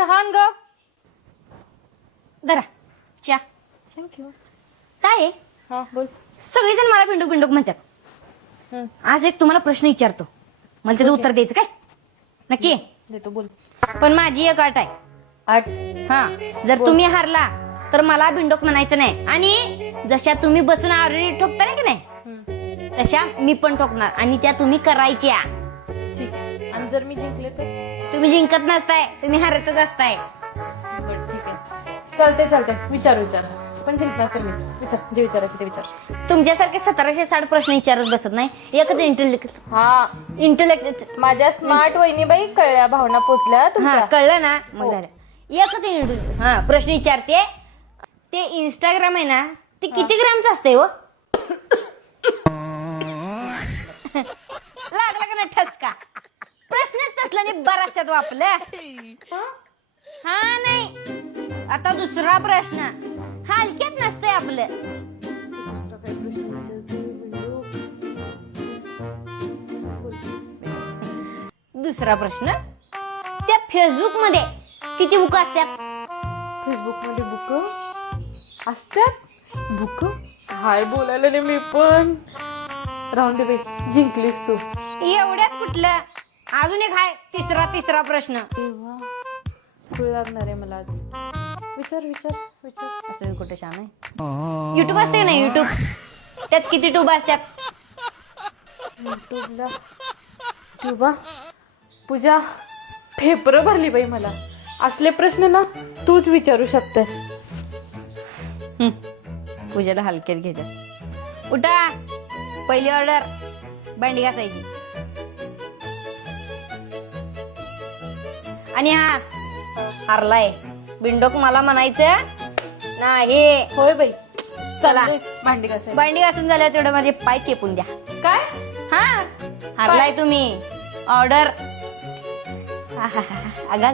चहान ग. धरा च्या. थँक्यू. काय आहे? हा बोल. सगळेजण मला बिंडूक बिंडूक म्हणतात. आज एक तुम्हाला प्रश्न विचारतो, मला त्याचं उत्तर द्यायचं काय? नक्की देतो बोल. पण माझी एक अट आहे. 8. हा, जर तुम्ही हारला तर मला बिंडोक म्हणायचं नाही, आणि जशा तुम्ही बसून ऑलरेडी ठोकता नाही की नाही, तशा मी पण ठोकणार, आणि त्या तुम्ही करायच्या. ठीक आहे. आणि जर मी जिंकले तर? तुम्ही जिंकत नसताय, तुम्ही हारतच असताय. बरं ठीक आहे. चालते विचार पण जिंकणार तर मीच. विचार, जे विचारायचं ते विचार. तुमच्यासारखे 1760 प्रश्न विचारत बसत नाही. एकच इंटेलेक्ट माझ्या स्मार्ट वहिनीबाई कळल्या, भावना पोचल्या हा, तुमच्या. कळलं ना? मग झालं. एकच हा प्रश्न विचारते. ते इंस्टाग्राम आहे ना, ते किती ग्रामचं असते हो? लागला का ना ठसका? प्रश्नच तसला नाही, बराचशात वापलं. हा नाही, आता दुसरा प्रश्न हलक्यात नसतंय आपलं. दुसरा प्रश्न, त्या फेसबुक मध्ये किती बुक असतात? फेसबुक मध्ये बुक असतात? बुक हाय बोलायला नाही मी पण. राहून दे बाई, जिंकलीस तू. एवढ्यात कुठलं, अजून एक आहे. तिसरा प्रश्न. तेव्हा खूळ लागणार आहे मला आज. विचार. असं कुठे छान आहे. युट्यूब असते ना, युट्यूब, त्यात किती ट्यूब असतात? युट्यूबला ट्यूबा. पूजा पेपर भरली बाई मला. असले प्रश्न ना तूच विचारू शकतेस. पूजेला हलक्यात घेतात. उठा, पहिली ऑर्डर भांडी घासायची. आणि हा हारलाय, बिंडोक मला म्हणायचं नाही. होय बाई. चला, भांडी घासायला. भांडी घासून झाल्यावर तेवढं माझे पाय चेपून द्या. काय? हा, हारलाय तुम्ही. ऑर्डर. अगा